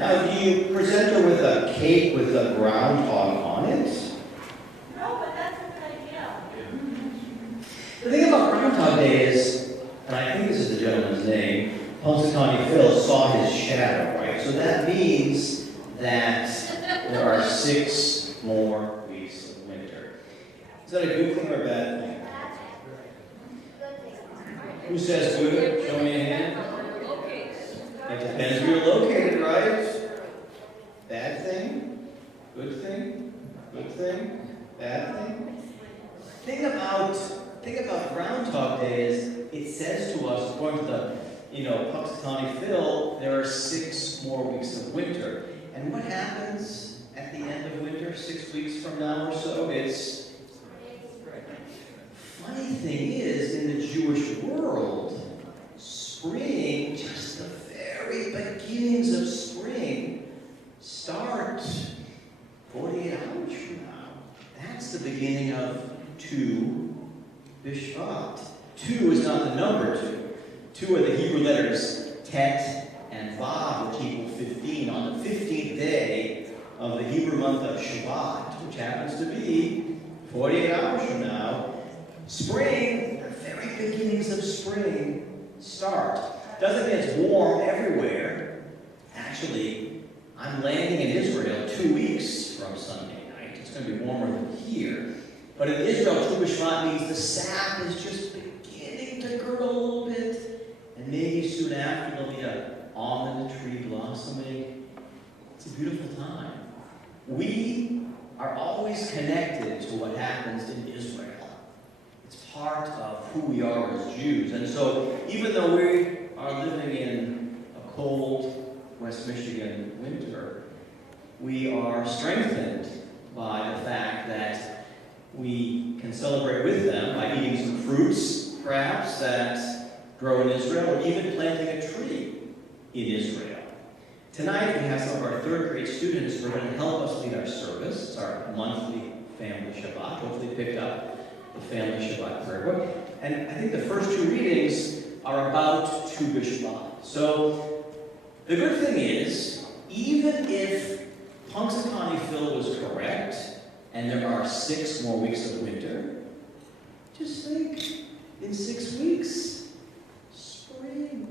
Now, do you present her with a cake with a groundhog on it? No, but that's a good idea. The thing about Groundhog Day is, and I think this is the gentleman's name, Punxsutawney Phil saw his shadow, right? So that means that there are 6 more weeks of winter. Is that a good thing or a bad thing? Who says good? Show me a hand. It depends where you're located, right? Bad thing? Good thing? Good thing? Bad thing? Thing about Groundhog Day is it says to us, according to the, Punxsutawney Phil, there are 6 more weeks of winter. And what happens at the end of winter, 6 weeks from now or so? It's funny thing is, in the Jewish world, spring, just the very beginnings of spring, start 48 hours from now. That's the beginning of Tu B'Shvat. Tu is not the number 2. 2 are the Hebrew letters Tet and Vav, which equal 15. On the 15th day of the Hebrew month of Shabbat, which happens to be 48 hours from now, spring, the very beginnings of spring, start. Doesn't mean it's warm everywhere. Actually, I'm landing in Israel 2 weeks from Sunday night. It's going to be warmer than here. But in Israel, Tu B'Shvat means the sap is just beginning to curdle a little bit. And maybe soon after there'll be an almond tree blossoming. It's a beautiful time. We are always connected to what happens in Israel. It's part of who we are as Jews. And so even though we are living in a cold West Michigan winter, we are strengthened by the fact that we can celebrate with them by eating some fruits, perhaps, that grow in Israel, or even planting a tree in Israel. Tonight we have some of our 3rd grade students who are going to help us lead our service. It's our monthly family Shabbat. Hopefully picked up the family Shabbat prayer book. And I think the first 2 readings are about Tu B'Shvat. So the good thing is, even if Punxsutawney Phil was correct, and there are 6 more weeks of winter, just think, in 6 weeks, spring.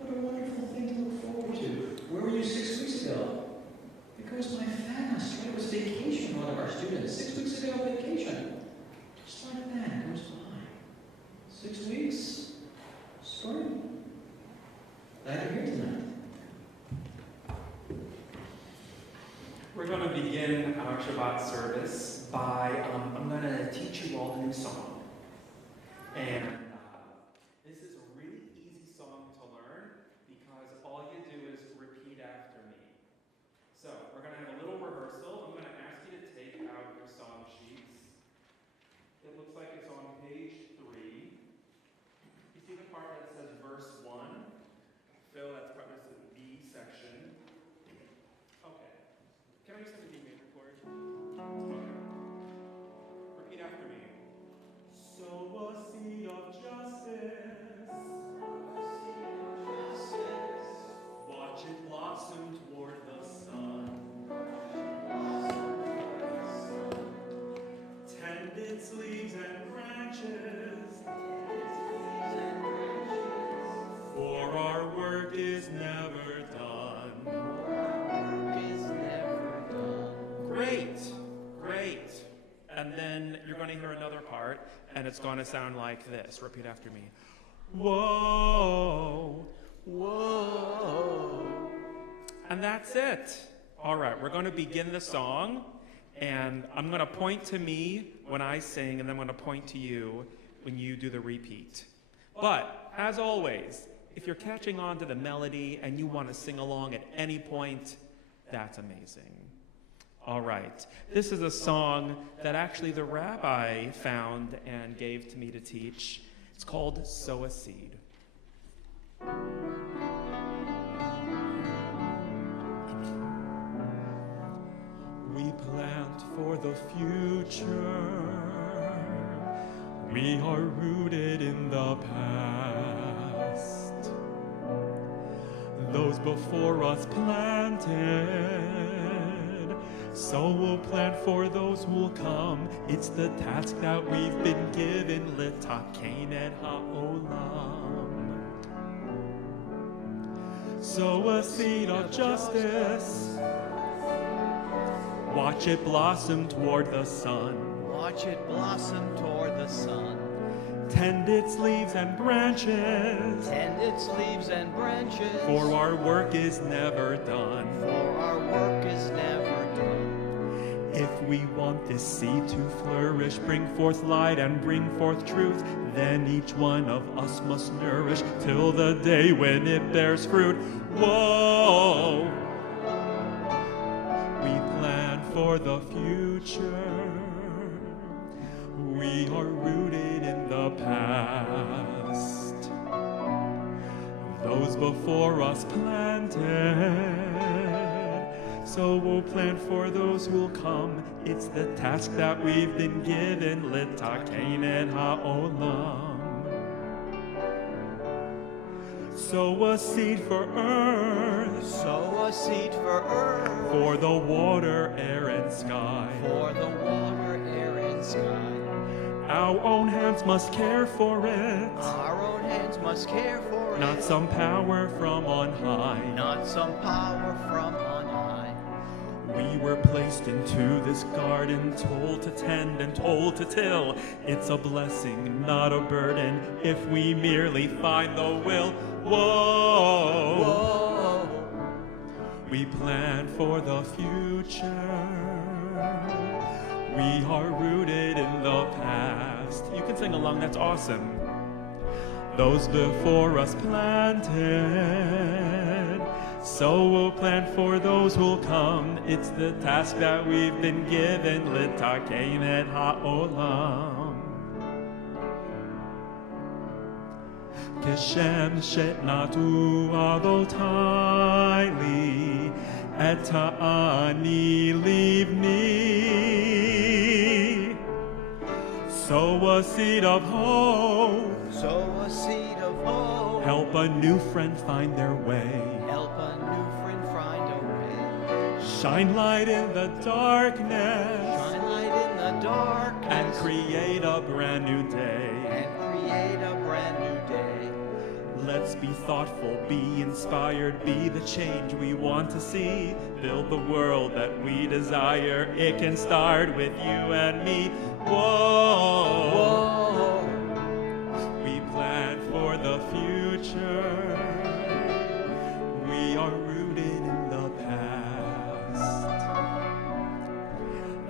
What a wonderful thing to look forward to. Where were you 6 weeks ago? It was my fast, right? It was vacation for one of our students. 6 weeks ago, vacation. Just like that, it goes by. 6 weeks, spring. Glad you're here tonight. We're going to begin our Shabbat service by, I'm going to teach you all a new song. And this is a really easy song to learn because all you do is repeat after me. So we're going to have a little rehearsal. I'm going to ask you to take out your song sheets. It looks like it's on page 3. You see the part that says verse 1? Phil, that's part of the B section. Okay. Can I just have a D major chord? Okay. Repeat after me. Sow a seed of justice. Watch it blossom toward the sun. Tend its leaves and branches. For our work is never done. Great, great. And then you're going to hear another part, and it's going to sound like this. Repeat after me. Whoa, whoa. And that's it. All right, we're going to begin the song, and I'm going to point to me when I sing, and then I'm going to point to you when you do the repeat. But, as always, if you're catching on to the melody and you want to sing along at any point, that's amazing. All right. This is a song that actually the rabbi found and gave to me to teach. It's called Sow a Seed. We plant for the future. We are rooted in the past. Those before us planted, so we'll plant for those who will come. It's the task that we've been given, Litakein et ha'olam. Sow a seed of justice, watch it blossom toward the sun. Watch it blossom toward the sun. Tend its leaves and branches, Tend its leaves and branches. for our work is never done. For our work is never done. If we want this seed to flourish, bring forth light and bring forth truth, then each one of us must nourish till the day when it bears fruit. Whoa! We plan for the future. We are rooted in the past. Those before us planted, so we'll plant for those who'll come. It's the task that we've been given, Litakein et ha'olam. Sow a seed for earth, Sow a seed for earth. for the water, air, and sky. For the water, air, and sky. Our own hands must care for it, Our own hands must care for it. not some power from on high. Not some power from on high. We were placed into this garden, told to tend and told to till. It's a blessing, not a burden, if we merely find the will. Whoa! Whoa. We plan for the future. We are rooted in the past. You can sing along, that's awesome. Those before us planted, so we'll plant for those who'll come. It's the task that we've been given, Litakein et ha'olam. Keshem shetnatu avotai li, et ta'ani livni. Sow a seed of hope, Sow a seed of hope. help a new friend find their way. Help a new friend find a way. Shine light in the darkness, Shine light in the darkness. and create a brand new day. And create a brand new day. Let's be thoughtful, be inspired, be the change we want to see. Build the world that we desire. It can start with you and me. Whoa! Whoa. We plan for the future. We are rooted in the past.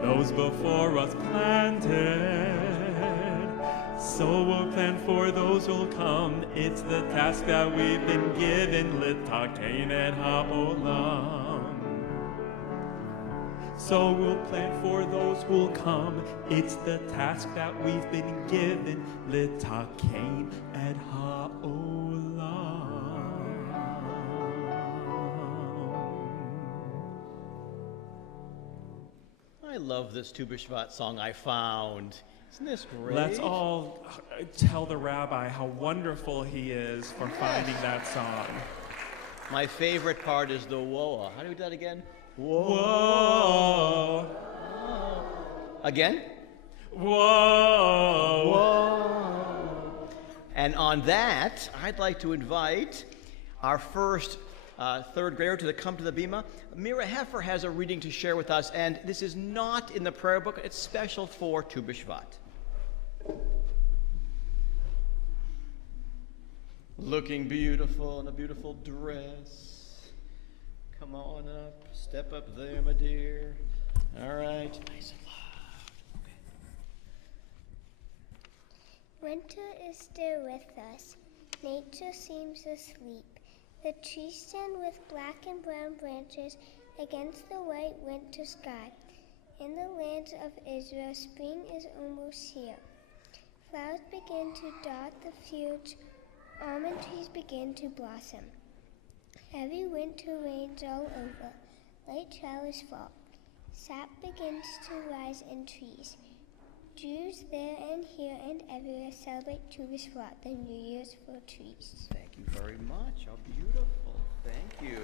Those before us planted, so we'll plan for those who'll come. It's the task that we've been given, Litakein et ha'olam. So we'll plan for those who'll come. It's the task that we've been given, Litakein et ha'olam. I love this Tu B'Shvat song I found. Isn't this great? Let's all tell the rabbi how wonderful he is for finding that song. My favorite part is the whoa. How do we do that again? Whoa! Again? Whoa! Whoa. And on that, I'd like to invite our first third grader to come to the bima. Mira Heffer has a reading to share with us, and this is not in the prayer book. It's special for Tu B'Shvat. Looking beautiful in a beautiful dress. Come on up. Step up there, my dear. All right. Nice and loud. Okay. Winter is still with us. Nature seems asleep. The trees stand with black and brown branches against the white winter sky. In the lands of Israel, spring is almost here. Flowers begin to dot the fields. Almond trees begin to blossom. Heavy winter rains all over. Light showers fall. Sap begins to rise in trees. Jews there and here and everywhere celebrate Tu B'Shvat, the New Year's for trees. Thank you very much. How beautiful. Thank you.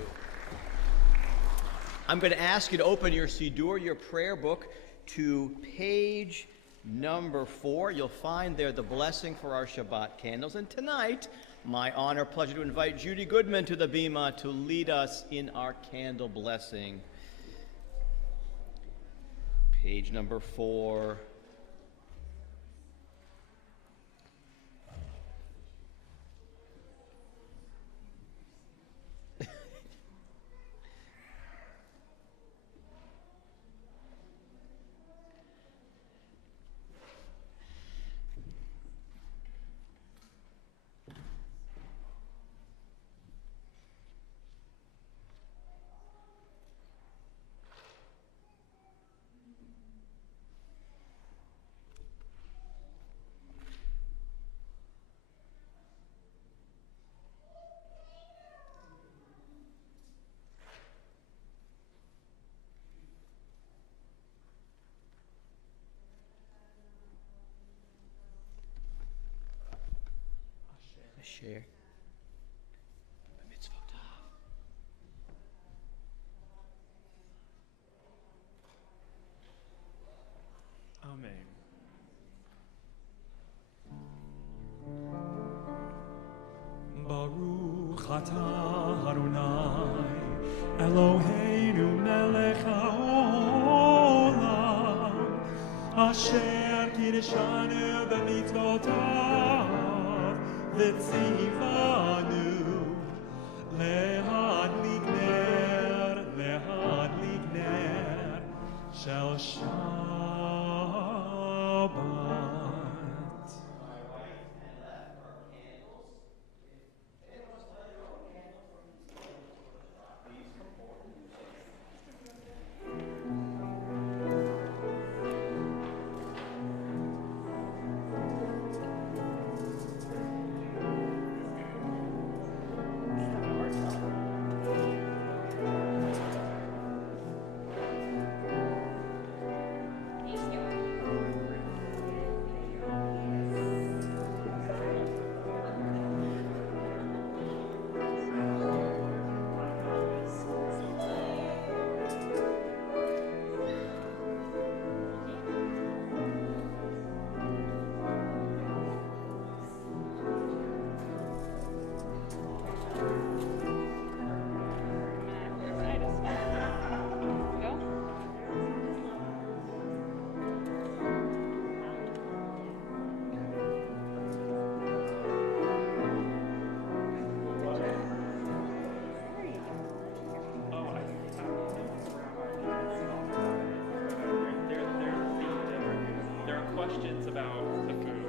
I'm going to ask you to open your Siddur, your prayer book, to page number 4. You'll find there the blessing for our Shabbat candles. And tonight, my honor, pleasure to invite Judy Goodman to the Bima to lead us in our candle blessing. Page number 4. Share. Amen. Baruch atah Adonai Eloheinu melech haolam asher kiddushanu b'mitzvotav v'tzivanu lehadlik ner shel Shabbat. Questions about the food.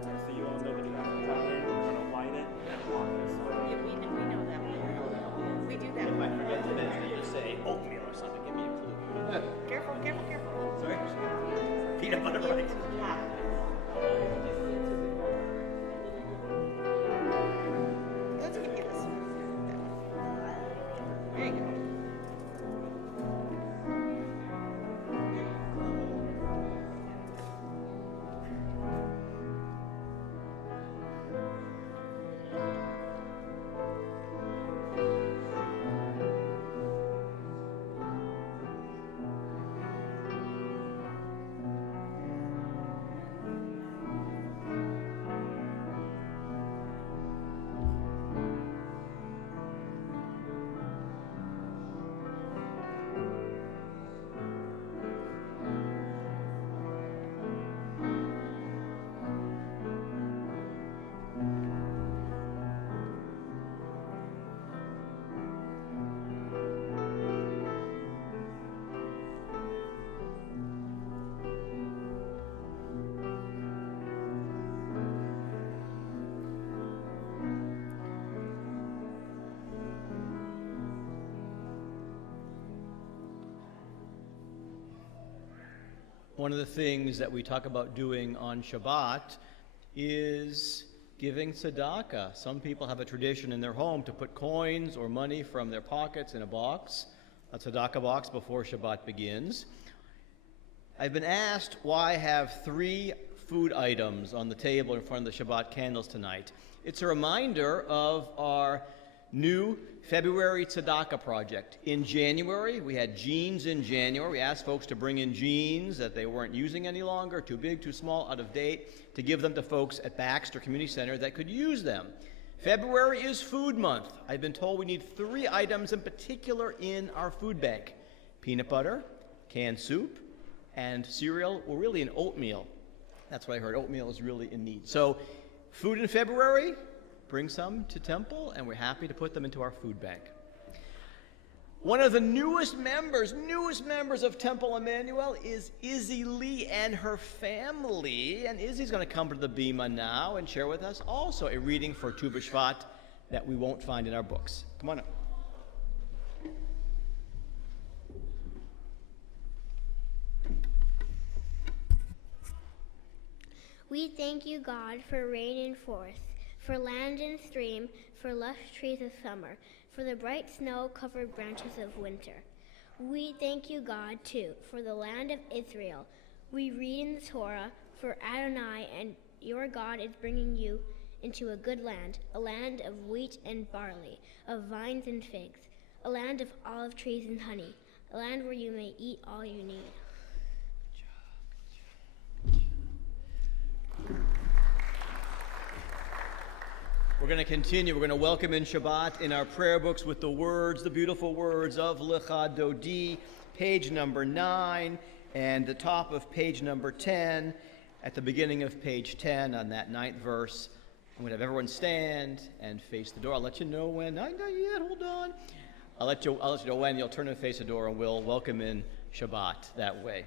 So you all know that you have to cut it, we're going to light it, and walk this way. Yeah, we know that one. We do that. If I forget to mention, you say oatmeal or something, give me a clue. Careful. Sorry? Peanut butter bites. Yeah. Let's give you this. There you go. One of the things that we talk about doing on Shabbat is giving tzedakah. Some people have a tradition in their home to put coins or money from their pockets in a box, a tzedakah box, before Shabbat begins. I've been asked why I have 3 food items on the table in front of the Shabbat candles tonight. It's a reminder of our new February Tzedakah project. In January, we had jeans in January. We asked folks to bring in jeans that they weren't using any longer, too big, too small, out of date, to give them to folks at Baxter Community Center that could use them. February is Food Month. I've been told we need 3 items in particular in our food bank: peanut butter, canned soup, and cereal, or really an oatmeal. That's what I heard. Oatmeal is really in need. So food in February, bring some to Temple, and we're happy to put them into our food bank. One of the newest members of Temple Emanuel is Izzy Lee and her family. And Izzy's going to come to the Bima now and share with us also a reading for Tu B'Shvat that we won't find in our books. Come on up. We thank you, God, for rain and forest, for land and stream, for lush trees of summer, for the bright snow-covered branches of winter. We thank you, God, too, for the land of Israel. We read in the Torah, for Adonai and your God is bringing you into a good land, a land of wheat and barley, of vines and figs, a land of olive trees and honey, a land where you may eat all you need. We're going to continue. We're going to welcome in Shabbat in our prayer books with the words, the beautiful words of Lecha Dodi, page number 9, and the top of page number 10, at the beginning of page 10 on that 9th verse. I'm going to have everyone stand and face the door. I'll let you know when. Not yet, hold on. I'll let you know when you'll turn and face the door, and we'll welcome in Shabbat that way.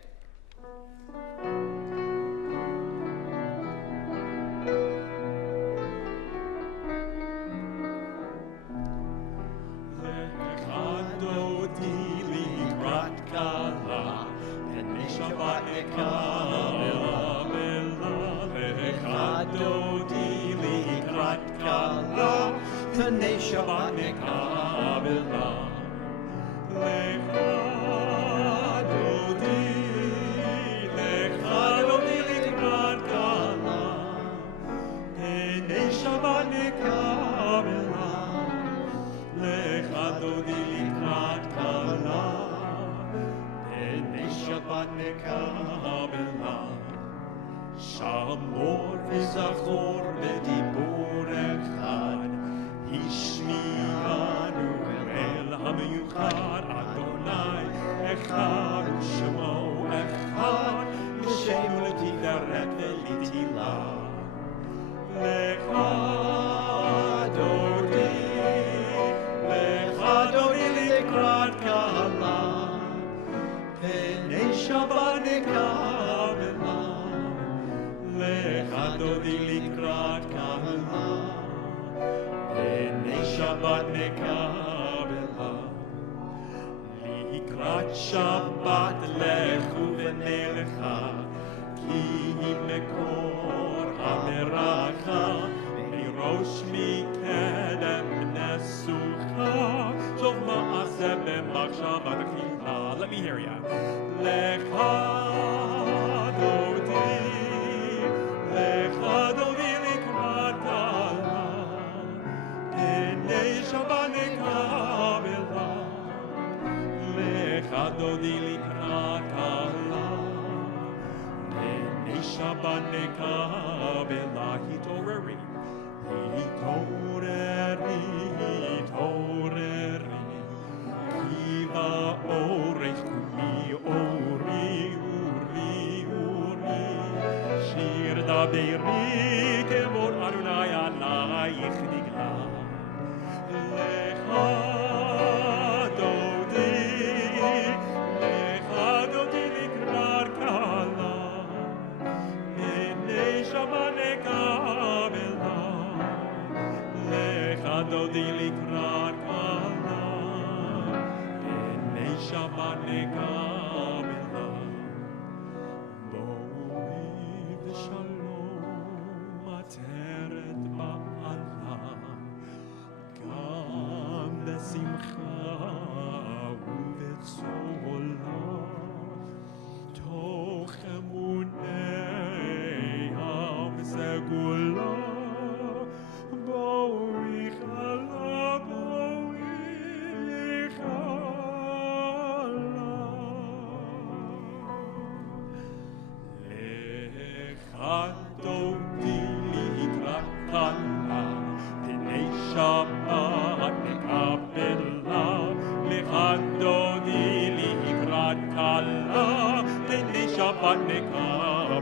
שמור וזכור בדיבור אחד, השמיענו אל המיוחד, אדוני אחד ושמו אחד, לשם ולתפארת ולתהילה. לך דודי לקראת קהלה, פני שבת נקבלה. לך דודי לקראת קהלה, פני שבת נקבלה. לקראת שבת לכו ונלכה, כי היא מקור הברכה, מראש מקדם נסוכה, טוב מעשה במחשבה תחילה. Let me hear ya. לך דודי, לך דודי לקראת קהלה, פני שבת נקבלה. לך דודי לקראת קהלה, פני שבת נקבלה. התעוררי, התעוררי, התעוררי, כי באורך כולי אורי, אורי, אורי. שיר דברי כבוד אדוני עלייך נגלה. לך דודי לקראת קהלה, פני שבת נקבלה. לך דודי לקראת קהלה, פני שבת נקבלה. בואי ושלום עטרת בעלה, גם בשמחה ובצהלה, תוך גולה, בואי חלה, בואי חלה. לך דודי לקראת כלה, פני שבת נקבלה. לך דודי לקראת כלה, פני שבת נקבלה.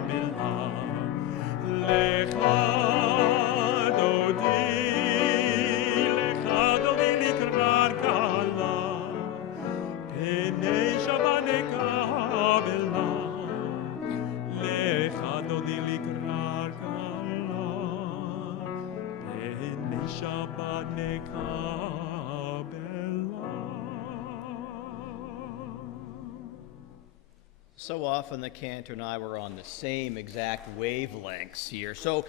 לך דודי לקראת כלה, פני שבת נקבלה. לך דודי לקראת כלה, פני שבת נקבלה. So often the cantor and I were on the same exact wavelengths here. So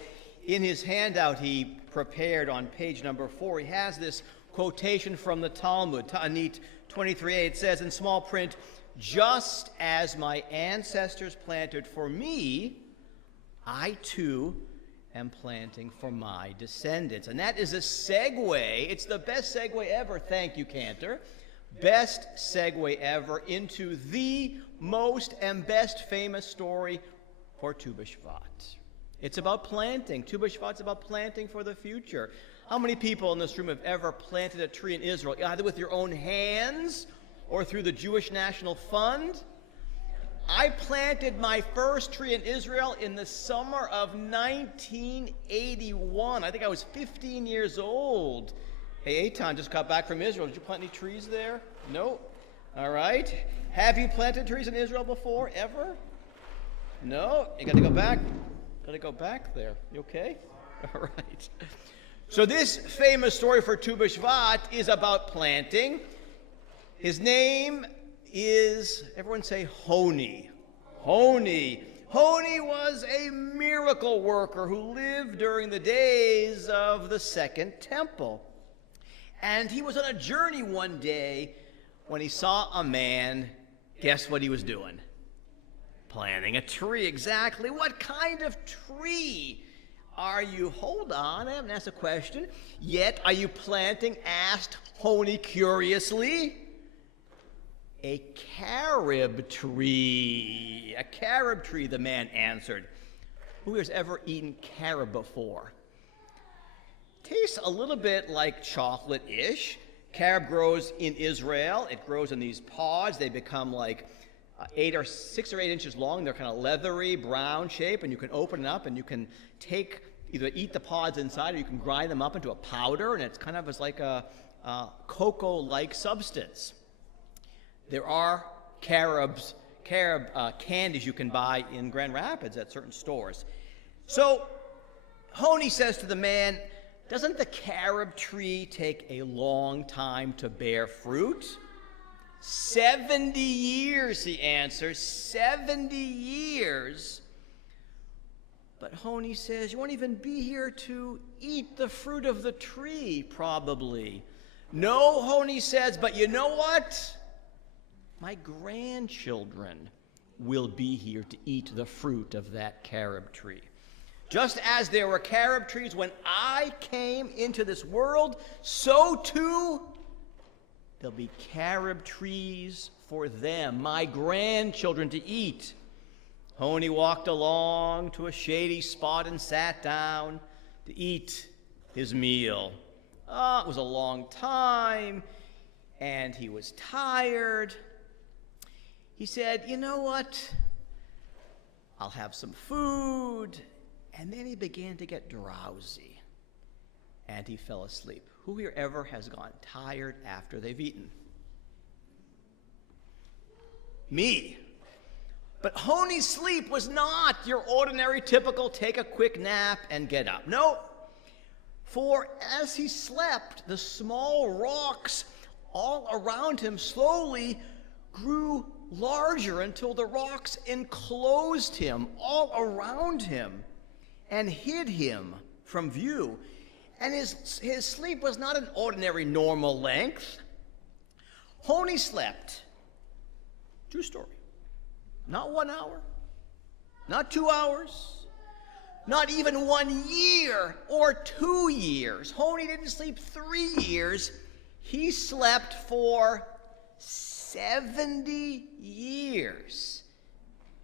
in his handout he prepared on page number 4, he has this quotation from the Talmud, Ta'anit 23a. It says in small print, "Just as my ancestors planted for me, I too am planting for my descendants." And that is a segue. It's the best segue ever. Thank you, Cantor. Best segue ever into the most and best famous story for Tu B'Shvat. It's about planting. Tu B'Shvat's about planting for the future. How many people in this room have ever planted a tree in Israel, either with your own hands or through the Jewish National Fund? I planted my first tree in Israel in the summer of 1981. I think I was 15 years old. Hey, Eitan just got back from Israel. Did you plant any trees there? No? All right. Have you planted trees in Israel before, ever? No? You got to go back. Got to go back there. You okay? All right. So this famous story for Tu B'Shvat is about planting. His name is, everyone say Honi. Honi. Honi was a miracle worker who lived during the days of the Second Temple. And he was on a journey one day when he saw a man. Guess what he was doing? Planting a tree. Exactly. What kind of tree are you? Hold on, I haven't asked a question yet. Are you planting? Asked Honi curiously. A carob tree. A carob tree, the man answered. Who has ever eaten carob before? Tastes a little bit like chocolate-ish. Carob grows in Israel. It grows in these pods. They become like 6 or 8 inches long. They're kind of leathery, brown shape, and you can open it up and you can either eat the pods inside or you can grind them up into a powder, and it's kind of like a cocoa-like substance. There are carob candies you can buy in Grand Rapids at certain stores. So Honi says to the man, "Doesn't the carob tree take a long time to bear fruit?" 70 years, he answers. 70 years. But Honi says, "You won't even be here to eat the fruit of the tree, probably." "No," Honi says, "but you know what? My grandchildren will be here to eat the fruit of that carob tree. Just as there were carob trees when I came into this world, so too there'll be carob trees for them, my grandchildren, to eat." Honi walked along to a shady spot and sat down to eat his meal. It was a long time, and he was tired. He said, "You know what? I'll have some food." And then he began to get drowsy, and he fell asleep. Who here ever has gone tired after they've eaten? Me. But Honi's sleep was not your ordinary, typical take a quick nap and get up. No. For as he slept, the small rocks all around him slowly grew larger until the rocks enclosed him all around him and hid him from view. And his sleep was not an ordinary normal length. Honi slept, true story, not 1 hour, not 2 hours, Not even 1 year or 2 years. Honi didn't sleep 3 years. He slept for 70 years.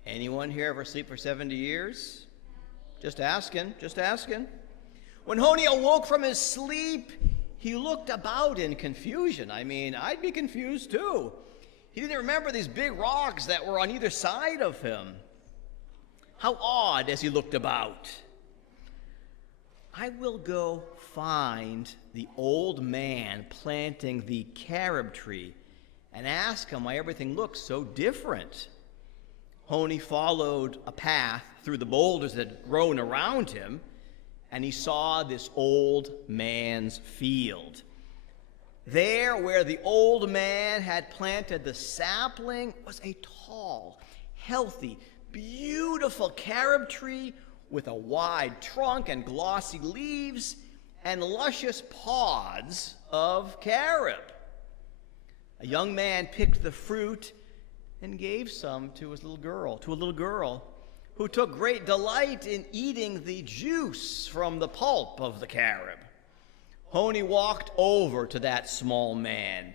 Anyone here ever sleep for 70 years? Just asking, just asking. When Honi awoke from his sleep, he looked about in confusion. I mean, I'd be confused too. He didn't remember these big rocks that were on either side of him. How odd as he looked about. I will go find the old man planting the carob tree and ask him why everything looks so different. Honi followed a path through the boulders that had grown around him, and he saw this old man's field. There, where the old man had planted the sapling, was a tall, healthy, beautiful carob tree with a wide trunk and glossy leaves and luscious pods of carob. A young man picked the fruit and gave some to a little girl who took great delight in eating the juice from the pulp of the carob. Honi walked over to that small man.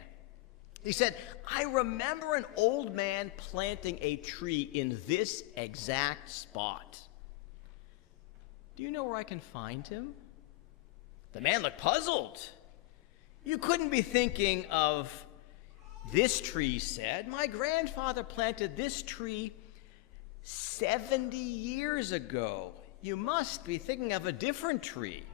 He said, "I remember an old man planting a tree in this exact spot. Do you know where I can find him?" The man looked puzzled. "You couldn't be thinking of this tree," he said. "My grandfather planted this tree 70 years ago. You must be thinking of a different tree."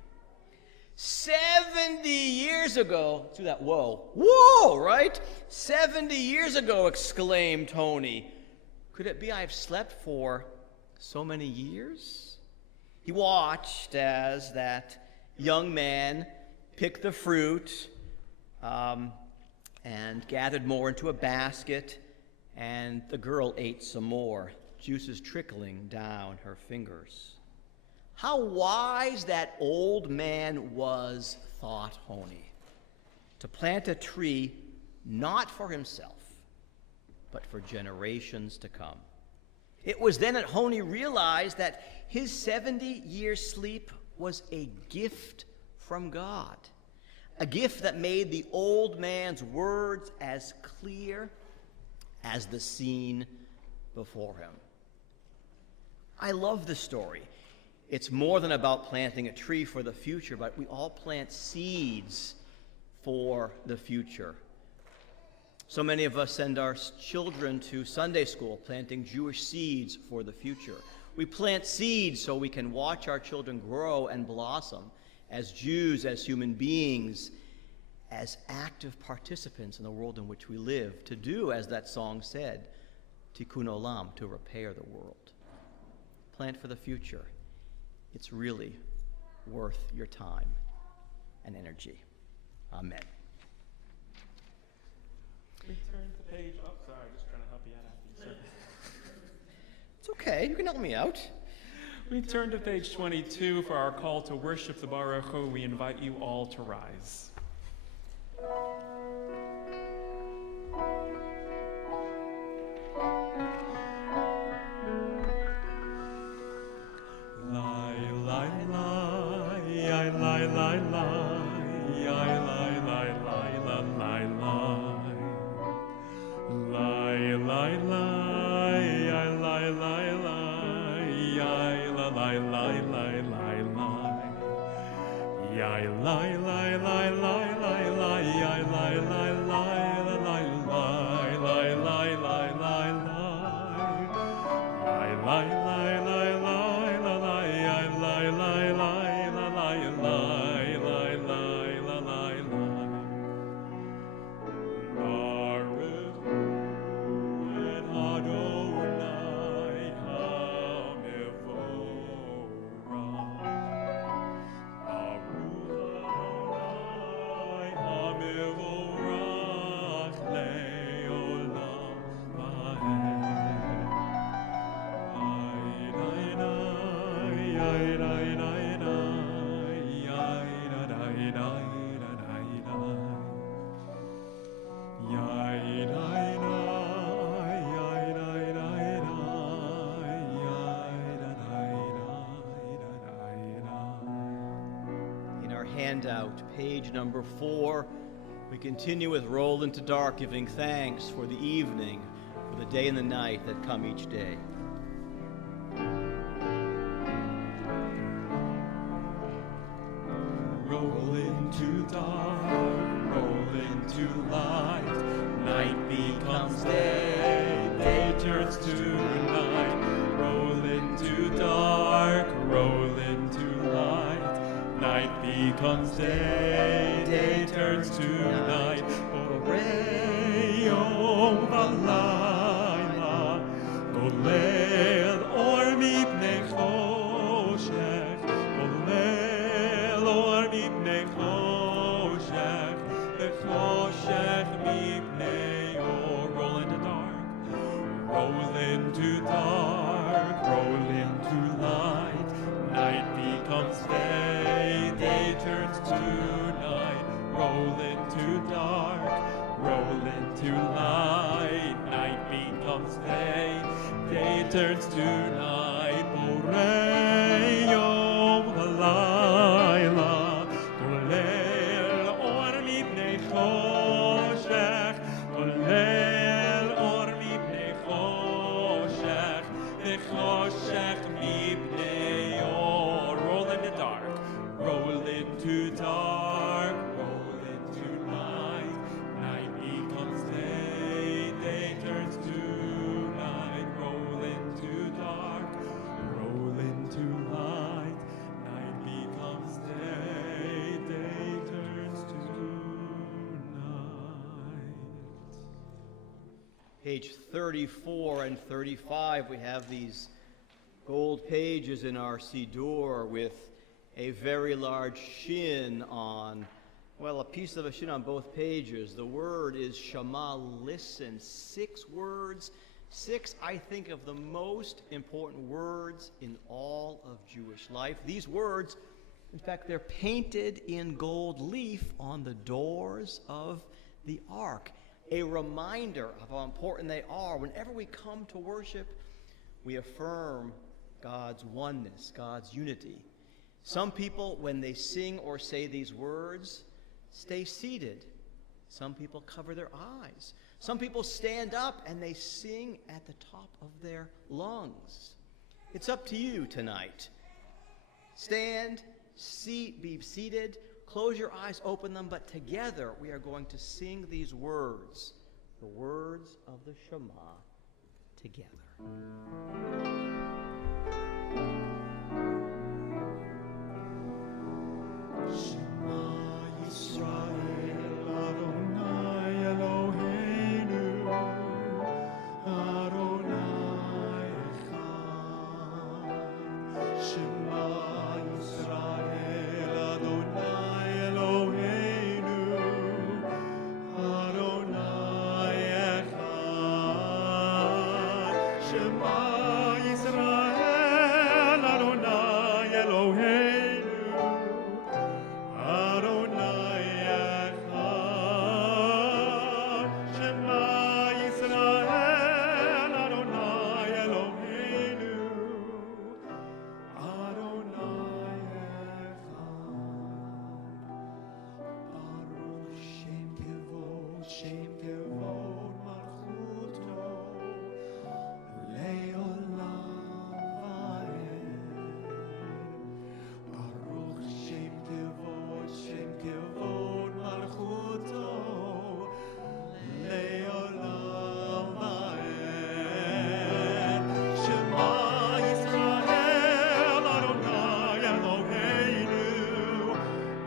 70 years ago. Do that, whoa, right? 70 years ago, exclaimed Honi. Could it be I've slept for so many years? He watched as that young man picked the fruit and gathered more into a basket, and the girl ate some more, juices trickling down her fingers. How wise that old man was, thought Honi, to plant a tree not for himself, but for generations to come. It was then that Honi realized that his 70-year sleep was a gift from God, a gift that made the old man's words as clear as the scene before him. I love this story. It's more than about planting a tree for the future, but we all plant seeds for the future. So many of us send our children to Sunday school planting Jewish seeds for the future. We plant seeds so we can watch our children grow and blossom as Jews, as human beings, as active participants in the world in which we live, to do, as that song said, Tikkun Olam, to repair the world. Plant for the future. It's really worth your time and energy. Amen. We turn the page up. Sorry, just trying to help you out after you said It's okay. You can help me out. We turn to page 22 for our call to worship the Baruch Hu. We invite you all to rise. handout, page number 4. We continue with Roll into Dark, giving thanks for the evening, for the day and the night that come each day. Roll into dark, roll into light. Night becomes day, day turns to night. Roll into dark, roll into light. Night becomes day, day turns to night. Oreo balayla, golel or mipnei choshech, golel or mipnei choshech, choshech mipnei or. Roll into dark, roll into dark, roll into light. Night becomes day, day turns to night. Roll into dark, roll into light. Night becomes day, day turns to night. Borei yom halayla, golel or mipnei choshech, golel or mipnei choshech, choshech mipnei or. Roll into dark, roll into dark, roll into night. Night becomes day, day turns to night. Roll into dark, roll into light. Night becomes day, day turns to night. Page 34 and 35, we have these gold pages in our Siddur with a very large shin on, well, a piece of a shin on both pages. The word is Shema, listen. 6 words, 6, I think, of the most important words in all of Jewish life. These words, in fact, they're painted in gold leaf on the doors of the ark. A reminder of how important they are. Whenever we come to worship, we affirm God's oneness, God's unity. Some people, when they sing or say these words, stay seated. Some people cover their eyes. Some people stand up and they sing at the top of their lungs. It's up to you tonight. Stand, be seated, close your eyes, open them, but together we are going to sing these words, the words of the Shema, together. Shema Yisrael, Adonai Eloheinu, Adonai Echad. Shema Yisrael, Adonai Eloheinu, Adonai Echad. Shema Yisrael, Adonai Eloheinu, Adonai Echad. Shema Yisrael, Adonai Eloheinu, Adonai Echad. Baruch Shem Kevod Malchuto, Le'olam va'ed. Baruch Shem Kevod Malchuto, Le'olam va'ed. Shema Yisrael, Adonai Eloheinu,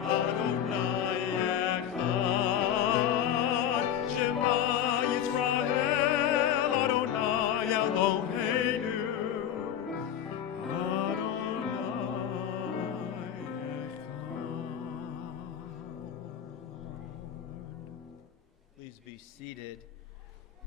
Adonai Echad. Shema Yisrael, Adonai Eloheinu, Please be seated.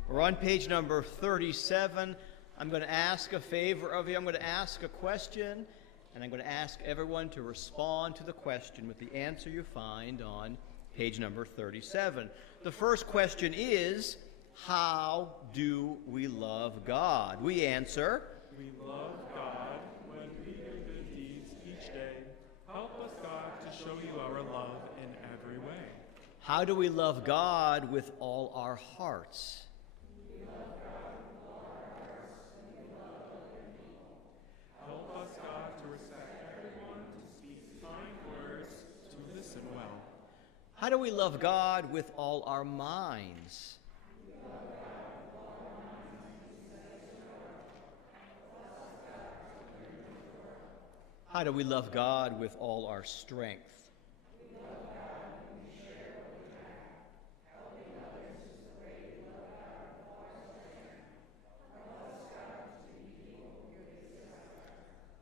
We're on page number 37. I'm going to ask a favor of you. I'm going to ask a question, and I'm going to ask everyone to respond to the question with the answer you find on page number 37. The first question is, how do we love God? We answer, we love God when we do good deeds each day. Help us, God, to show you our love in every way. How do we love God with all our hearts? Help us, God, to respect everyone, to speak kind words, to listen well. How do we love God with all our minds? How do we love God with all our strength?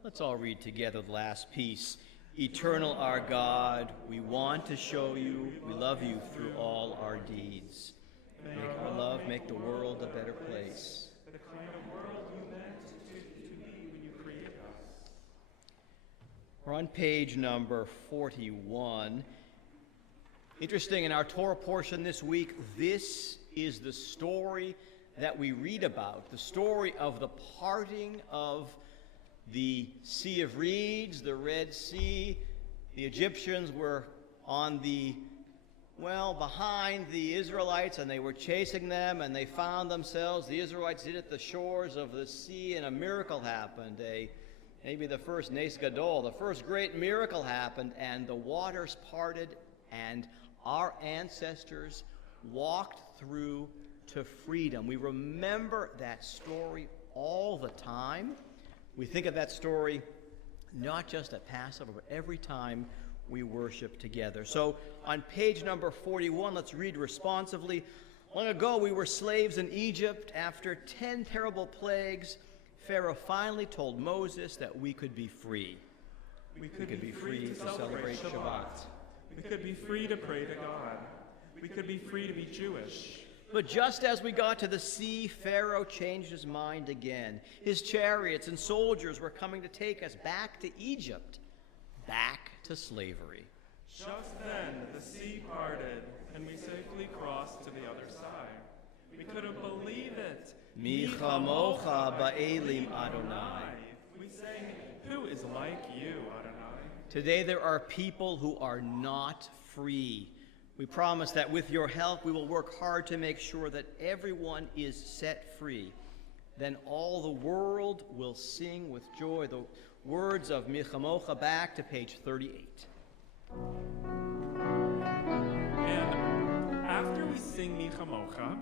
Let's all read together the last piece. Eternal our God, we want to show you we love you through all our deeds. Make our love make the world a better place. The kind of world you meant to be when you created us. We're on page number 41. Interesting, in our Torah portion this week, this is the story that we read about, the story of the parting of the Sea of Reeds, the Red Sea. The Egyptians were on behind the Israelites, and they were chasing them, and they found themselves, the Israelites did at the shores of the sea, and a miracle happened. Maybe the first Nes Gadol, the first great miracle happened, and the waters parted, and our ancestors walked through to freedom. We remember that story all the time. We think of that story not just at Passover, but every time we worship together. So on page number 41, let's read responsively. Long ago, we were slaves in Egypt. After 10 terrible plagues, Pharaoh finally told Moses that we could be free. We could be free to celebrate Shabbat. We could be free to pray to God. We could be free to be Jewish. But just as we got to the sea, Pharaoh changed his mind again. His chariots and soldiers were coming to take us back to Egypt, back to slavery. Just then, the sea parted, and we safely crossed to the other side. We couldn't believe it. Mi chamocha ba'elim Adonai. We sang, "Who is like you, Adonai?" Today there are people who are not free. We promise that with your help, we will work hard to make sure that everyone is set free. Then all the world will sing with joy. The words of Mi chamocha, back to page 38. And after we sing Mi chamocha,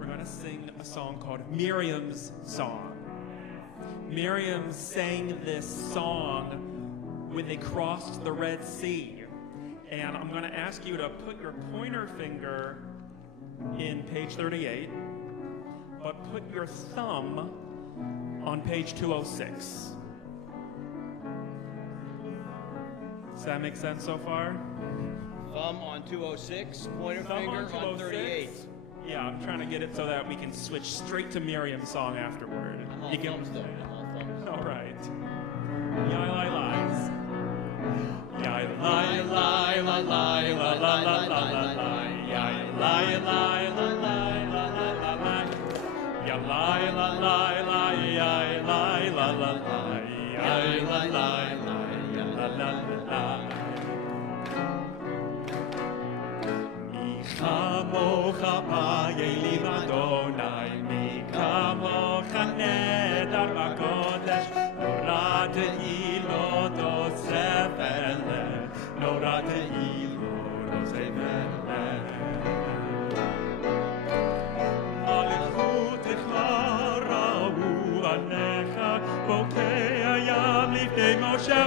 we're going to sing a song called Miriam's Song. Miriam sang this song when they crossed the Red Sea. And I'm going to ask you to put your pointer finger in page 38, but put your thumb on page 206. Does that make sense so far? Thumb on 206, pointer Thumb finger on on 38. Yeah, I'm trying to get it so that we can switch straight to Miriam's song afterward. All You can- thumbs though, all thumbs. All right. Yai lai lies. Yai lai lai la lai la la la la la la. Yai lai lai la lai la la la la. Yai lai la lai la yai lai la la la. Yai lai lai la la la la. Mi chamocha ba'elim Adonai, mi kamocha nedar b'kodesh, nora te'ilo tosefele, nora te'ilo tosefele. Malichutecha ra'u anecha, bokei hayam lifnei Moshe,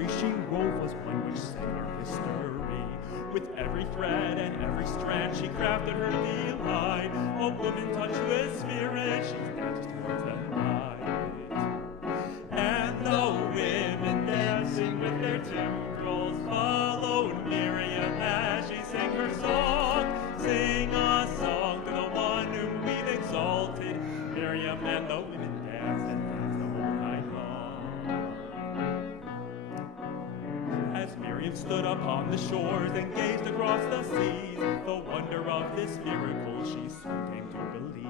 tapestry she wove was one which sang our history. With every thread and every strand she crafted her delight. A woman touched with spirit, she danced towards the light. And the women dancing with their timbrels followed Miriam as she sang her song. Sing a song to the one whom we've exalted. Miriam and the women danced and danced the whole night long. As Miriam stood upon the shores and gazed across the seas, the wonder of this miracle she soon came to believe.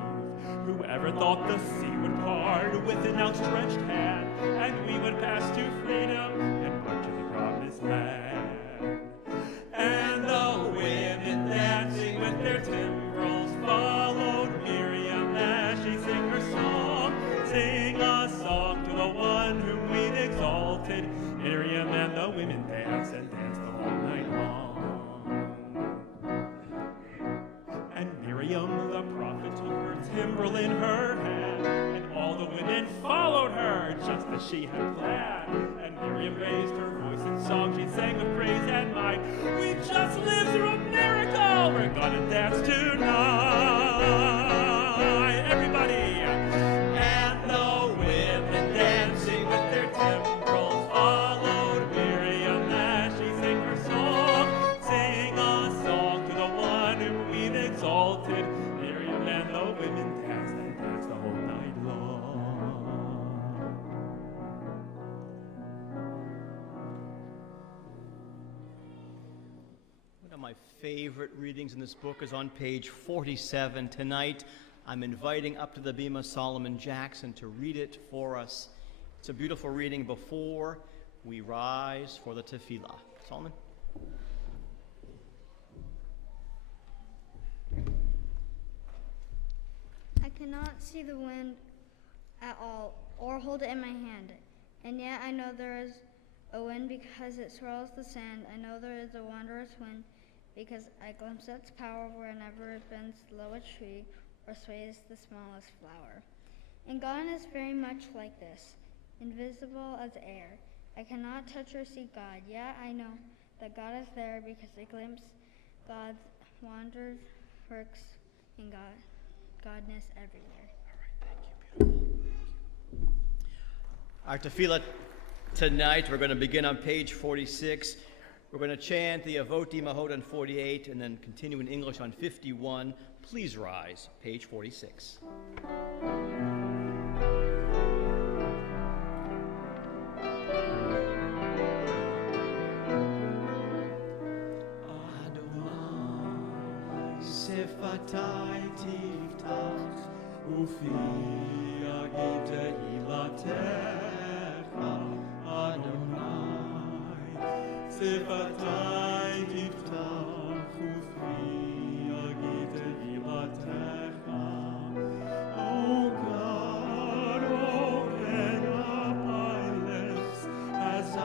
Whoever thought the sea would part with an outstretched hand, and we would pass to freedom and march to the promised land. And the women dancing with their timbrels followed Miriam as she sang her song. Sing a song to the one whom we've exalted. Miriam and the women danced and danced the whole night long. And Miriam the prophet took her timbrel in her hand, and all the women followed her just as she had planned. And Miriam raised her voice in song, she sang with praise and might. We just lived through a miracle, we're gonna dance tonight. Everybody! And the women dancing with their timbrels followed Miriam as she sang her song. Sing a song to the one whom we've exalted. Miriam and the women danced and danced the whole night long. One of my favorite readings in this book is on page 47. Tonight, I'm inviting up to the Bima Solomon Jackson to read it for us. It's a beautiful reading before we rise for the tefillah. Solomon? I cannot see the wind at all or hold it in my hand, and yet I know there is a wind because it swirls the sand. I know there is a wondrous wind because I glimpse its power whenever it bends the lowest tree or sways the smallest flower. And God is very much like this, invisible as air. I cannot touch or see God, yet I know that God is there because I glimpse God's wondrous works in Godness everywhere. All right, thank you. Beautiful. Our tefillah tonight, we're going to begin on page 46. We're going to chant the Avot Imahot on 48 and then continue in English on 51. Please rise, page 46. Sifatai tiftach ufi agit hilatecha Adonai. Sifatai tiftach ufi agit hilatecha. Oh God, open up my lips as I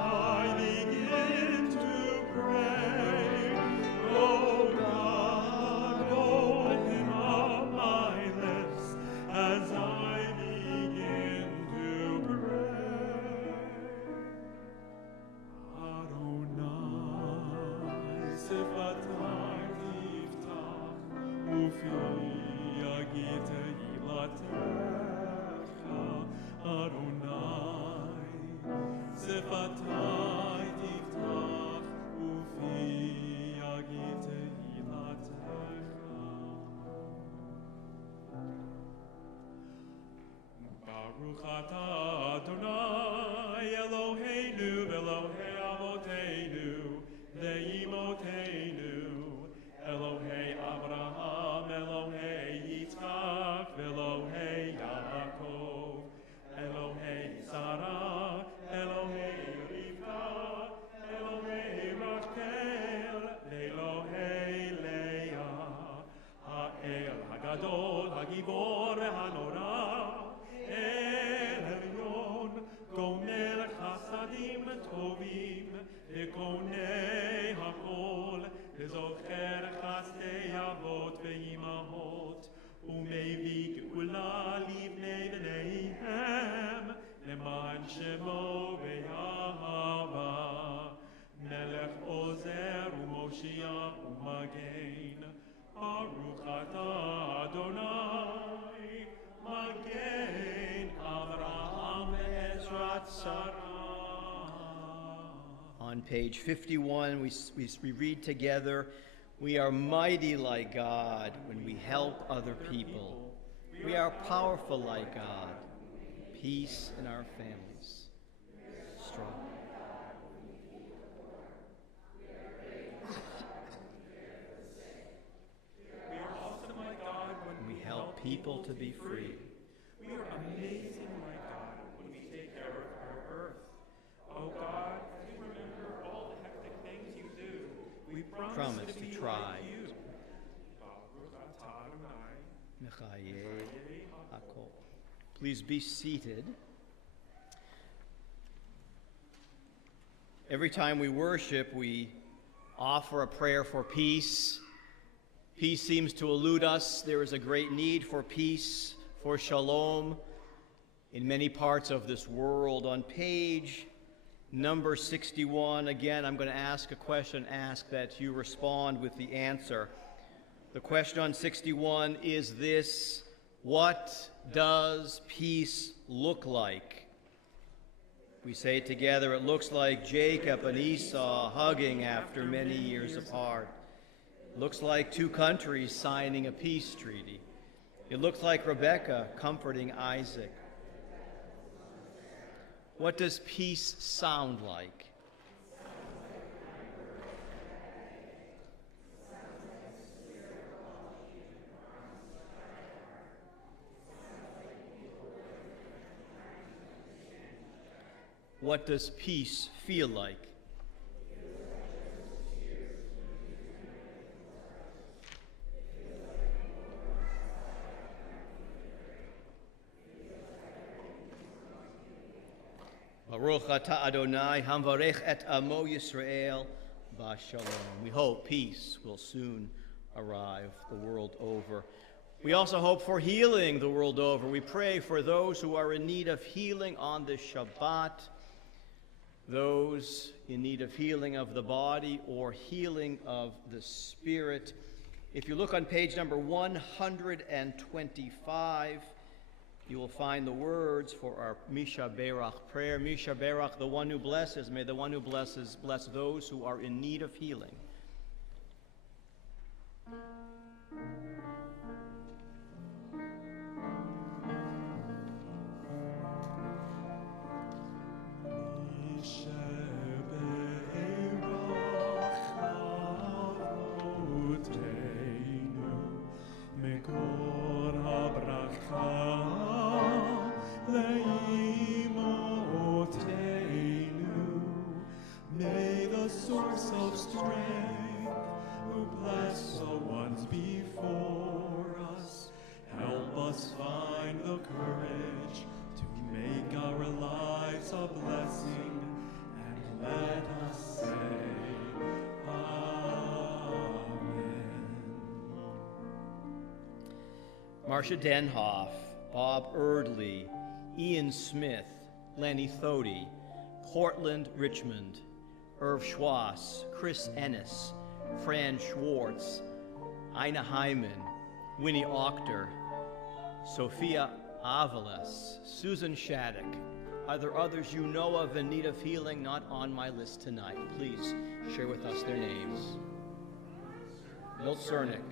begin to pray. Oh God, open up my lips as I begin to pray. Adonai, sifatai tiftach, ufi agit hilatecha. Adonai, sifatai tiftach, ufi agit hilatecha. Baruch atah Adonai Eloheinu Elohei Avoteinu Ve'imoteinu Elohei Abraham Elohei Yitzchak Elohei Yaakov Elohei Sarah Elohei Rivka Elohei Rachel Elohei Leah Ha'el Hagadol Hagibor Ve'hanora El Elyon, Gomer Chasadim Tovim, Vekonei Hakol, Vezocher Chasdei Avot Ve'imahot, Umevi Geula Livnei Bneihem, Leman Shemo Ve'ahava. Hoshia Umagein, Baruch Atah Adonai, Magein Avraham Ezrat Sarah. On page 51, we read together, "We are mighty like God when we help other people. We are powerful like God. Peace in our families. Strong." We are awesome like God when We help people to be free. We are amazing like God when we take care of our earth. Oh God, we remember all the hectic things you do. We promise to be try. like you. Baruch atah Adonai. Mechayev Hakol. Please be seated. Every time we worship, we offer a prayer for peace. Peace seems to elude us. There is a great need for peace, for shalom, in many parts of this world. On page number 61, again, I'm going to ask a question, ask that you respond with the answer. The question on 61 is this: what does peace look like? We say it together, it looks like Jacob and Esau hugging after many years apart. It looks like two countries signing a peace treaty. It looks like Rebekah comforting Isaac. What does peace sound like? What does peace feel like? Baruch atah Adonai, hamvarech et amo Yisrael b'shalom. We hope peace will soon arrive the world over. We also hope for healing the world over. We pray for those who are in need of healing on this Shabbat, those in need of healing of the body or healing of the spirit. If you look on page number 125, you will find the words for our Misha Berach prayer. Misha Berach, the one who blesses, may the one who blesses bless those who are in need of healing. May the source of strength, who blessed the ones before us, help us find the courage to make our lives a blessing, and let us say, Amen. Marcia Denhoff, Bob Erdley, Ian Smith, Lenny Thody, Portland Richmond, Irv Schwass, Chris Ennis, Fran Schwartz, Ina Hyman, Winnie Octor, Sophia Avalos, Susan Shattuck. Are there others you know of in need of healing not on my list tonight? Please share with us their names. Milt Cernick.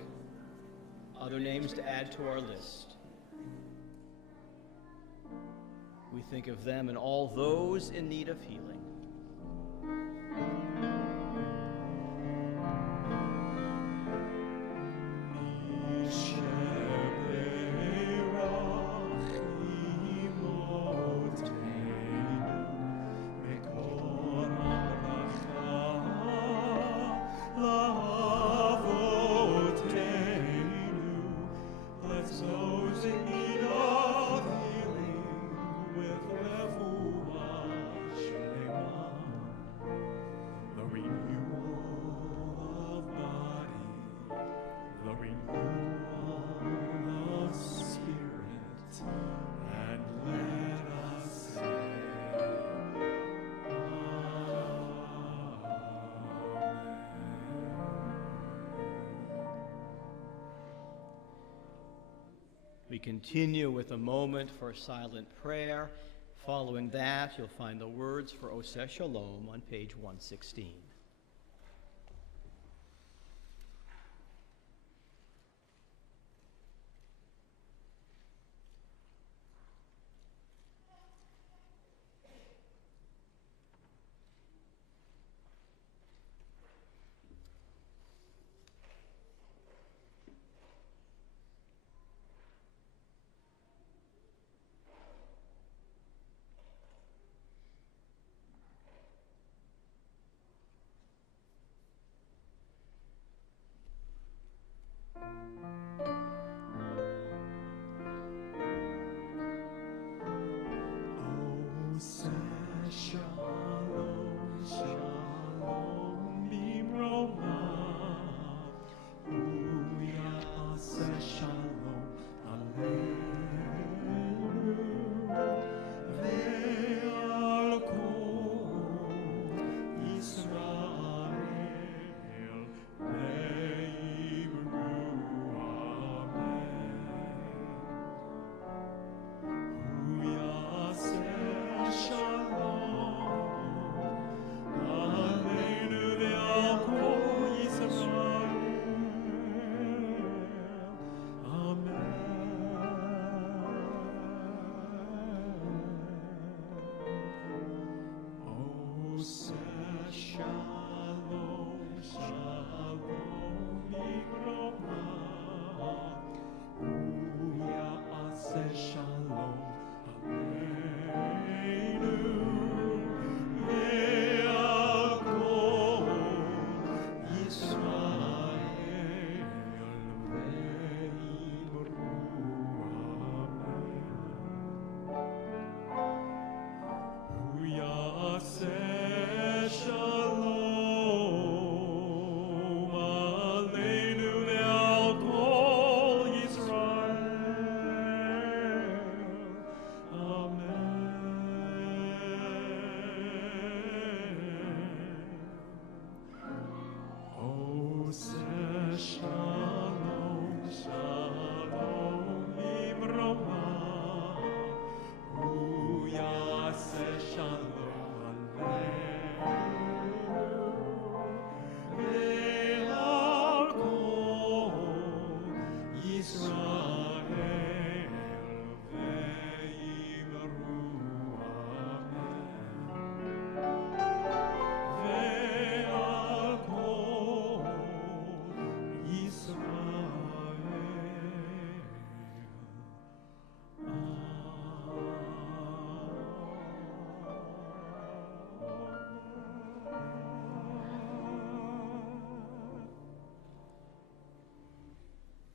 Other names to add to our list. We think of them and all those in need of healing. We continue with a moment for silent prayer. Following that, you'll find the words for Oseh Shalom on page 116.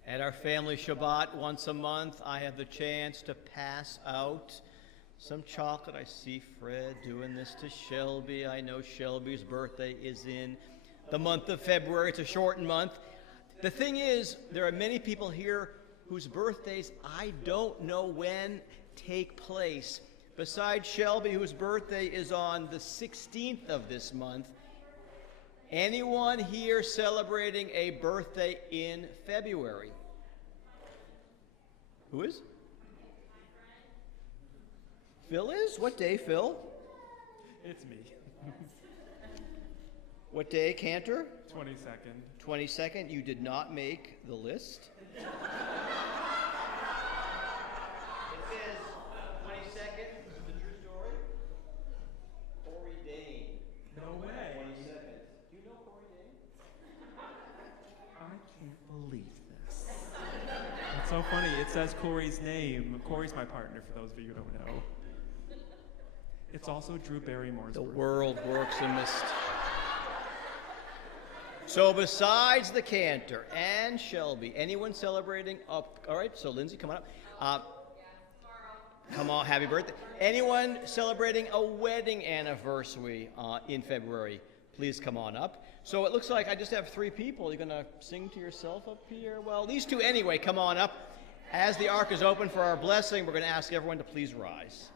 At our family Shabbat once a month, I have the chance to pass out some chocolate. I see Fred doing this to Shelby. I know Shelby's birthday is in the month of February. It's a shortened month. The thing is, there are many people here whose birthdays I don't know when take place. Besides Shelby, whose birthday is on the 16th of this month, anyone here celebrating a birthday in February? Who is? Phil is? What day, Phil? It's me. What day, Cantor? 22nd. 22nd. You did not make the list. It says 22nd. This is the true story. Corey Dane. No way. 22nd. Do you know Corey Dane? I can't believe this. It's so funny. It says Corey's name. Corey's my partner, for those of you who don't know. It's also Drew Barrymore's The birthday. world works in mysterious. So besides the Cantor and Shelby, anyone celebrating up? All right, so Lindsay, come on up. Come on, happy birthday. Anyone celebrating a wedding anniversary in February, please come on up. So it looks like I just have 3 people. You're going to sing to yourself up here? Well, these 2 anyway, come on up. As the ark is open for our blessing, we're going to ask everyone to please rise.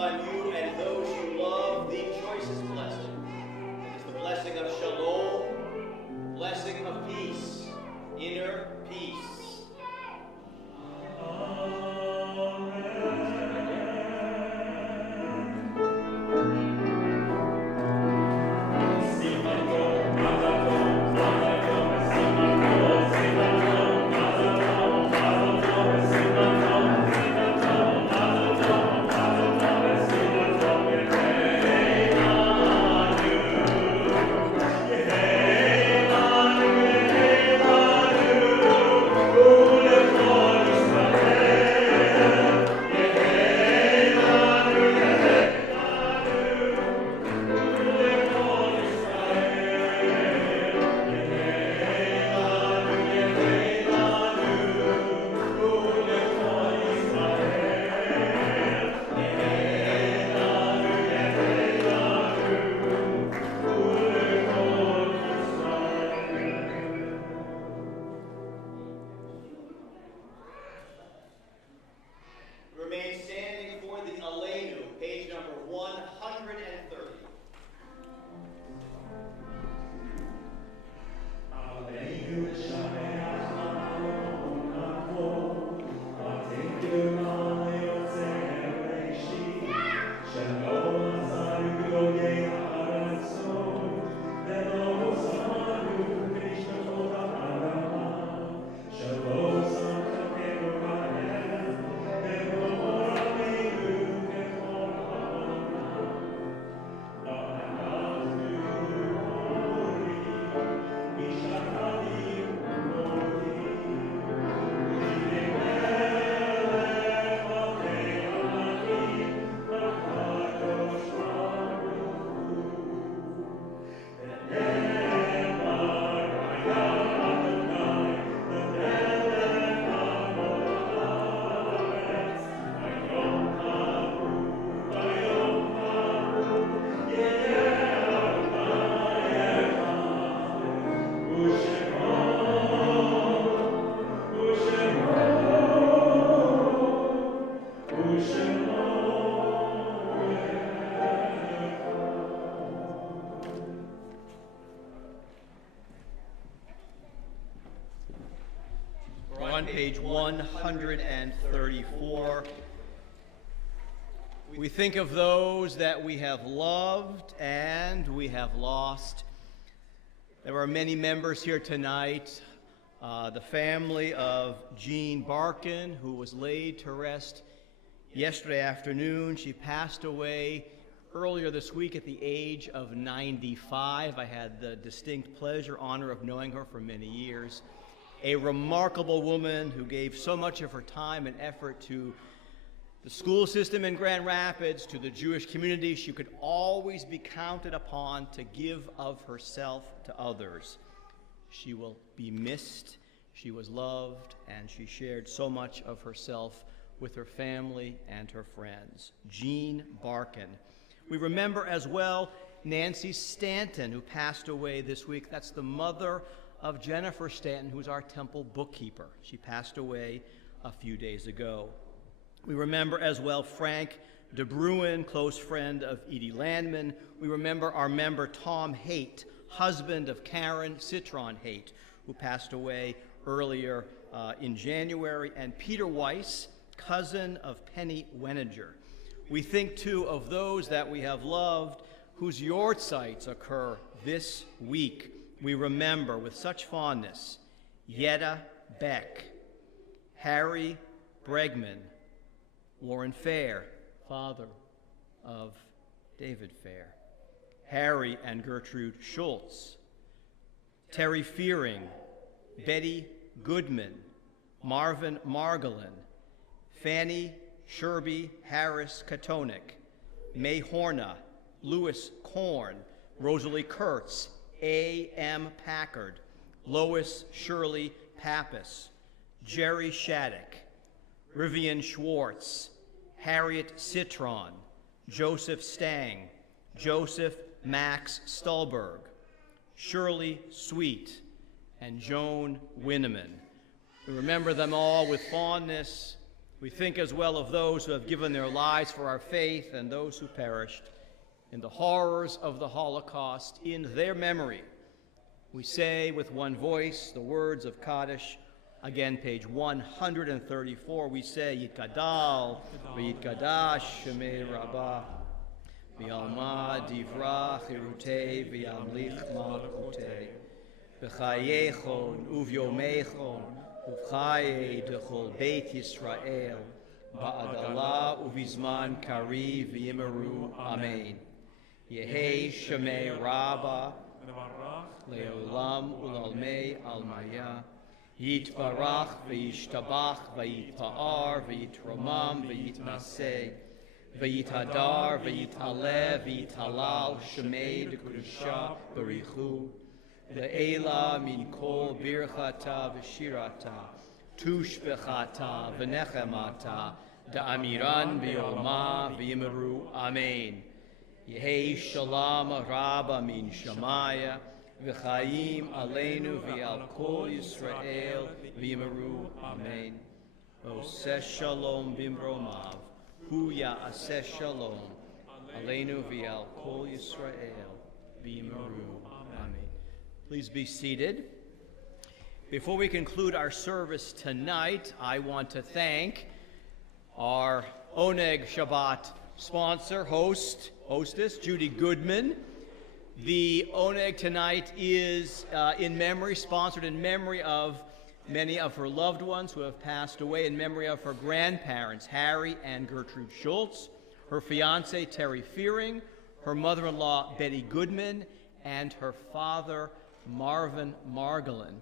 upon you and those you love the choicest blessing. It is the blessing of shalom, blessing of peace, inner peace. Remain standing for the Aleinu, page number 130. We're on page 134. We think of those that we have loved and we have lost. There are many members here tonight. The family of Jean Barkin, who was laid to rest yesterday afternoon. She passed away earlier this week at the age of 95. I had the distinct pleasure, honor of knowing her for many years. A remarkable woman who gave so much of her time and effort to the school system in Grand Rapids, to the Jewish community. She could always be counted upon to give of herself to others. She will be missed. She was loved, and she shared so much of herself with her family and her friends. Jean Barkin. We remember as well Nancy Stanton, who passed away this week. That's the mother of Jennifer Stanton, who's our temple bookkeeper. She passed away a few days ago. We remember as well Frank De Bruin, close friend of Edie Landman. We remember our member Tom Haight, husband of Karen Citron Haight, who passed away earlier in January, and Peter Weiss, cousin of Penny Weninger. We think too of those that we have loved whose yortzites occur this week. We remember with such fondness Yetta Beck, Harry Bregman, Warren Fair, father of David Fair, Harry and Gertrude Schultz, Terry Fearing, Betty Goodman, Marvin Margolin, Fanny Sherby Harris Katonik, May Horna, Louis Korn, Rosalie Kurtz, A.M. Packard, Lois Shirley Pappas, Jerry Shattuck, Rivian Schwartz, Harriet Citron, Joseph Stang, Joseph Max Stulberg, Shirley Sweet, and Joan Winneman. We remember them all with fondness. We think as well of those who have given their lives for our faith and those who perished in the horrors of the Holocaust. In their memory, we say with one voice the words of Kaddish. Again, page 134, we say, Yitgadal, v'yitgadash shemei Rabbah, v'yalma divra chirutei, v'yamlich malchutei, v'chayechon uvyomechon, uvchaye dechol beit Yisrael, ba'adala uvizman kari v'yimeru, amen. Yehei shemei Rabbah, leolam ulalmei almaya, Yitbarach v'yishtabach v'yitpa'ar v'yitromam v'yitnaseh v'yithadar v'yitaleh v'yitalal shemei d'kedusha b'richu le'ela min kol birchata v'shirata tushbechata v'nechemata da'amiran v'yolma v'yimeru amen. Yehei shalom rabba min shamaya V'chaim aleinu v'al kol Yisrael v'yimeru amen. Oseh shalom bimromav, hu ya'aseh shalom aleinu v'al kol Yisrael v'yimeru amen. Please be seated. Before we conclude our service tonight, I want to thank our Oneg Shabbat sponsor, hostess, Judy Goodman. The Oneg tonight is sponsored in memory of many of her loved ones who have passed away, in memory of her grandparents, Harry and Gertrude Schultz, her fiance, Terry Fearing, her mother-in-law, Betty Goodman, and her father, Marvin Margolin.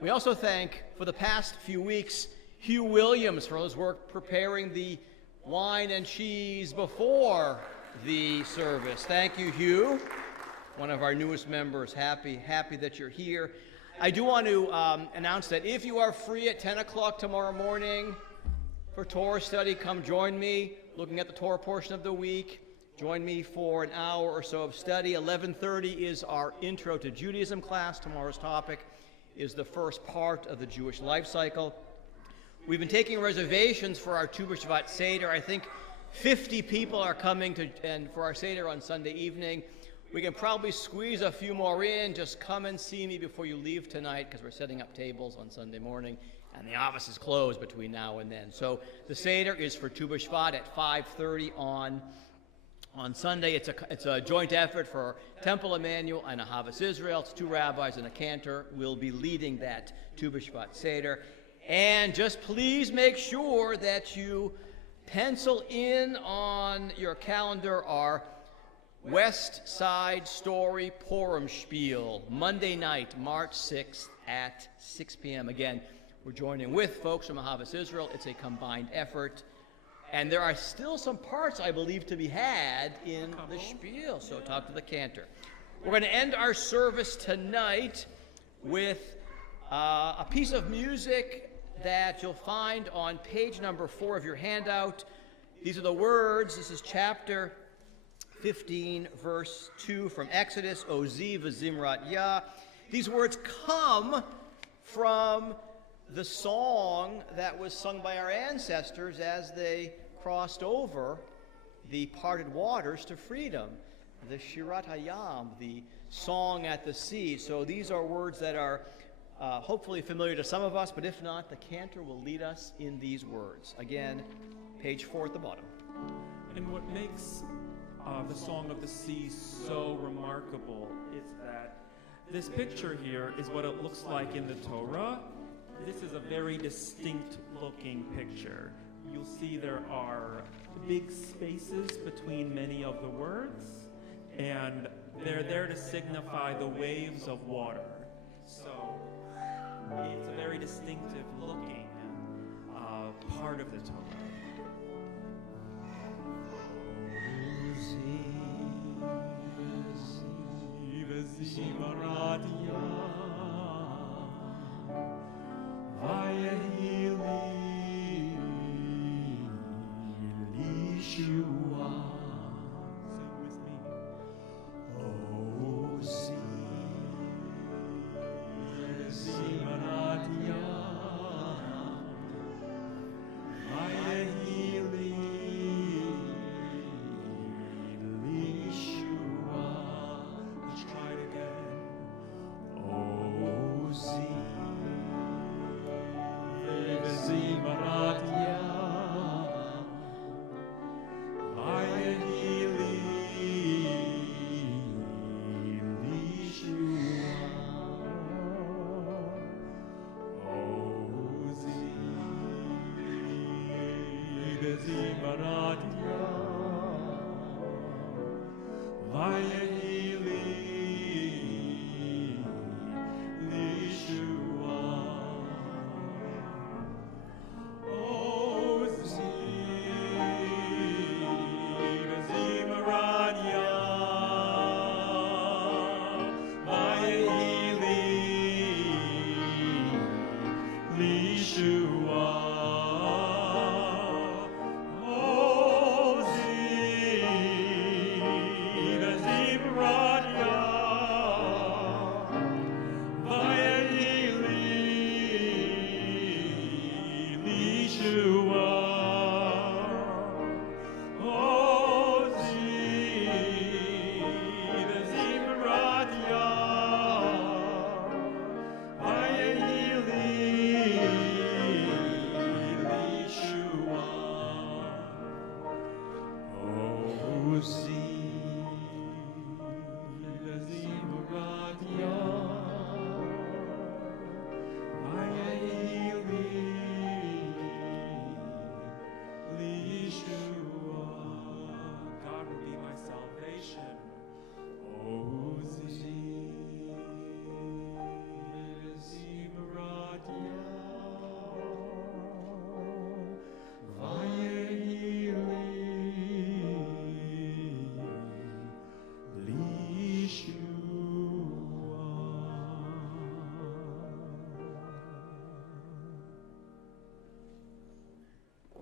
We also thank, for the past few weeks, Hugh Williams for his work preparing the wine and cheese before the service. Thank you, Hugh. One of our newest members, happy that you're here. I do want to announce that if you are free at 10 o'clock tomorrow morning for Torah study, come join me, looking at the Torah portion of the week. Join me for an hour or so of study. 11:30 is our Intro to Judaism class. Tomorrow's topic is the first part of the Jewish life cycle. We've been taking reservations for our Tu B'Shvat Seder. I think 50 people are coming for our Seder on Sunday evening. We can probably squeeze a few more in. Just come and see me before you leave tonight, because we're setting up tables on Sunday morning, and the office is closed between now and then. So the Seder is for Tu B'Shvat at 5:30 on Sunday. It's a joint effort for Temple Emanuel and Ahavas Israel. It's two rabbis and a cantor will be leading that Tu B'Shvat Seder. And just please make sure that you pencil in on your calendar our West Side Story Purim Spiel, Monday night, March 6th at 6 p.m. Again, we're joining with folks from Ahavas Israel. It's a combined effort. And there are still some parts, I believe, to be had in the spiel, so talk to the cantor. We're going to end our service tonight with a piece of music that you'll find on page number 4 of your handout. These are the words. This is chapter 15, verse 2 from Exodus, Ozi v'zimrat Yah. These words come from the song that was sung by our ancestors as they crossed over the parted waters to freedom, the Shirat Hayam, the song at the sea. So these are words that are hopefully familiar to some of us, but if not, the cantor will lead us in these words. Again, page 4 at the bottom. And what makes the Song of the Sea so remarkable is that this picture here is what it looks like in the Torah. This is a very distinct looking picture. You'll see there are big spaces between many of the words, and they're there to signify the waves of water. So it's a very distinctive looking part of the Torah. Sing with me.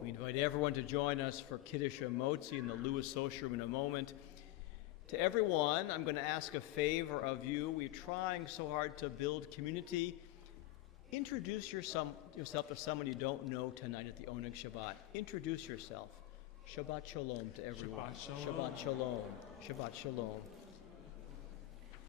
We invite everyone to join us for Kiddush Motzi in the Lewis Social Room in a moment. To everyone, I'm going to ask a favor of you. We're trying so hard to build community. Introduce yourself to someone you don't know tonight at the Oneg Shabbat. Introduce yourself. Shabbat Shalom to everyone. Shabbat Shalom. Shabbat Shalom. Shabbat Shalom.